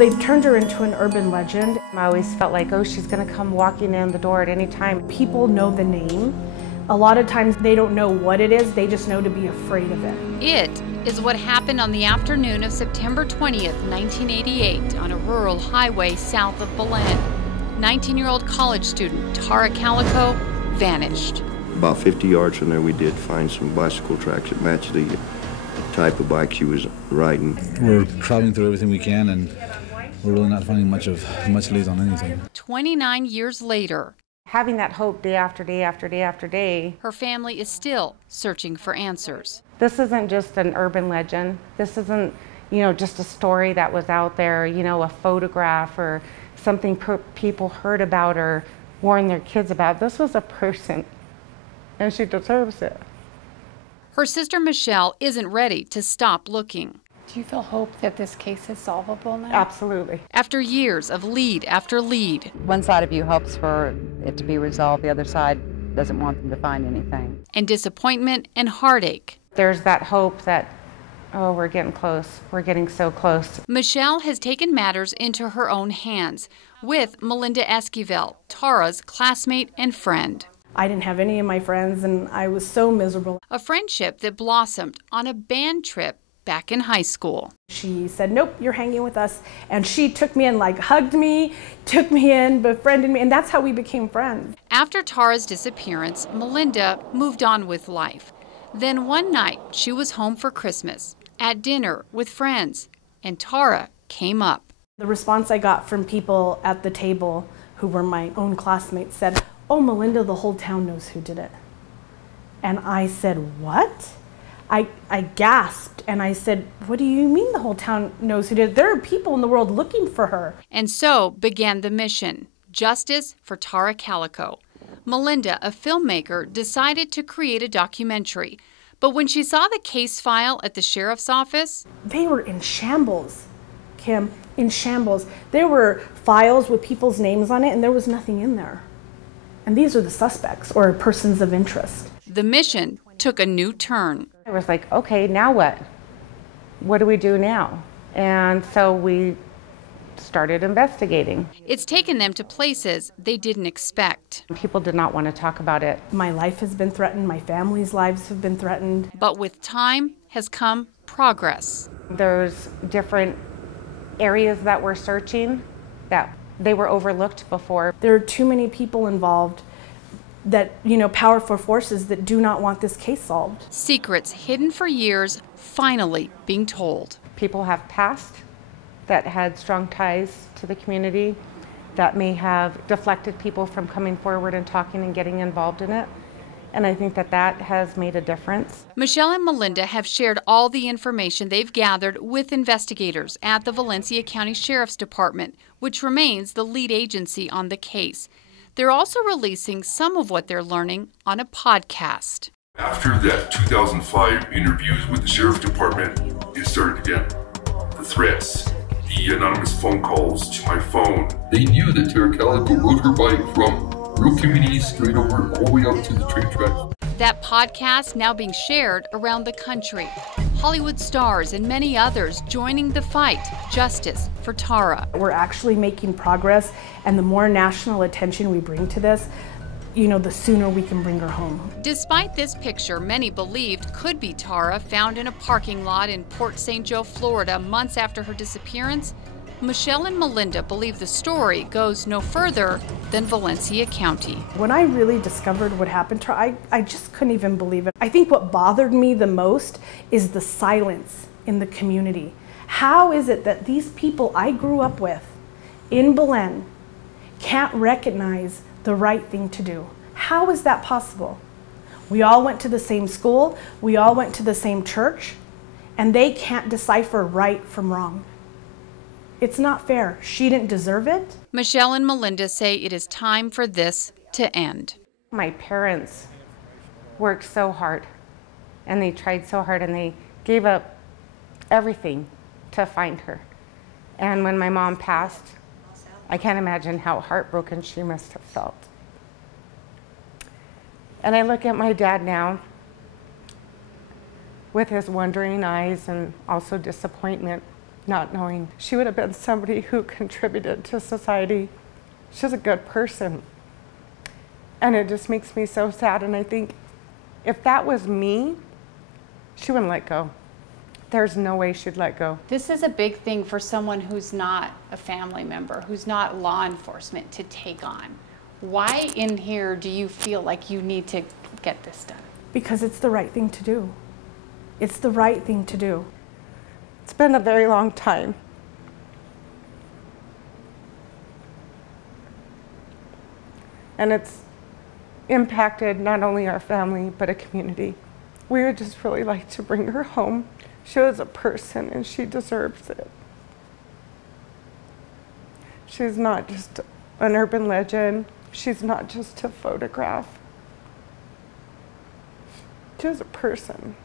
They've turned her into an urban legend. I always felt like, oh, she's gonna come walking in the door at any time. People know the name. A lot of times they don't know what it is, they just know to be afraid of it. It is what happened on the afternoon of September 20th, 1988, on a rural highway south of Belen. 19-year-old college student Tara Calico vanished. About 50 yards from there, we did find some bicycle tracks that matched the type of bike she was riding. We're traveling through everything we can, and we're really not finding much leads on anything. 29 years later, having that hope day after day after day after day, her family is still searching for answers. This isn't just an urban legend. This isn't, just a story that was out there, a photograph or something people heard about or warned their kids about. This was a person, and she deserves it. Her sister Michelle isn't ready to stop looking. Do you feel hope that this case is solvable now? Absolutely. After years of lead after lead. One side of you hopes for it to be resolved, the other side doesn't want them to find anything. And disappointment and heartache. There's that hope that, oh, we're getting close. We're getting so close. Michelle has taken matters into her own hands with Melinda Esquivel, Tara's classmate and friend. I didn't have any of my friends, and I was so miserable. A friendship that blossomed on a band trip back in high school. She said, nope, you're hanging with us. And she took me in, hugged me, took me in, befriended me, and that's how we became friends. After Tara's disappearance, Melinda moved on with life. Then one night, she was home for Christmas, at dinner with friends, and Tara came up. The response I got from people at the table who were my own classmates said, oh, Melinda, the whole town knows who did it. And I said, what? I gasped and I said, what do you mean the whole town knows who did it? There are people in the world looking for her. And so began the mission, Justice for Tara Calico. Melinda, a filmmaker, decided to create a documentary. But when she saw the case file at the sheriff's office, they were in shambles, Kim, in shambles. There were files with people's names on it and there was nothing in there. And these are the suspects or persons of interest. The mission took a new turn. I was like, okay, now what? What do we do now? And so we started investigating. It's taken them to places they didn't expect. People did not want to talk about it. My life has been threatened. My family's lives have been threatened. But with time has come progress. There's different areas that we're searching that they were overlooked before. There are too many people involved that, powerful forces that do not want this case solved. Secrets hidden for years finally being told. People have passed that had strong ties to the community that may have deflected people from coming forward and talking and getting involved in it. And I think that has made a difference. Michelle and Melinda have shared all the information they've gathered with investigators at the Valencia County Sheriff's Department, which remains the lead agency on the case. They're also releasing some of what they're learning on a podcast. After that 2005 interviews with the Sheriff's Department, it started again. The threats, the anonymous phone calls to my phone. They knew that Tara Calico rode her bike from rural communities straight over all the way up to the train tracks. That podcast now being shared around the country. Hollywood stars and many others joining the fight, Justice for Tara. We're actually making progress, and the more national attention we bring to this, the sooner we can bring her home. Despite this picture many believed could be Tara found in a parking lot in Port St. Joe, Florida, months after her disappearance, Michelle and Melinda believe the story goes no further than Valencia County. When I really discovered what happened to her, I just couldn't even believe it. I think what bothered me the most is the silence in the community. How is it that these people I grew up with in Belen can't recognize the right thing to do? How is that possible? We all went to the same school, we all went to the same church, and they can't decipher right from wrong. It's not fair. She didn't deserve it. Michelle and Melinda say it is time for this to end. My parents worked so hard, and they tried so hard, and they gave up everything to find her. And when my mom passed, I can't imagine how heartbroken she must have felt. And I look at my dad now with his wondering eyes and also disappointment. not knowing. She would have been somebody who contributed to society. She's a good person. And it just makes me so sad. And I think if that was me, she wouldn't let go. There's no way she'd let go. This is a big thing for someone who's not a family member, who's not law enforcement, to take on. Why in here do you feel like you need to get this done? Because it's the right thing to do. It's the right thing to do. It's been a very long time. And it's impacted not only our family, but a community. We would just really like to bring her home. She was a person and she deserves it. She's not just an urban legend. She's not just a photograph. She was a person.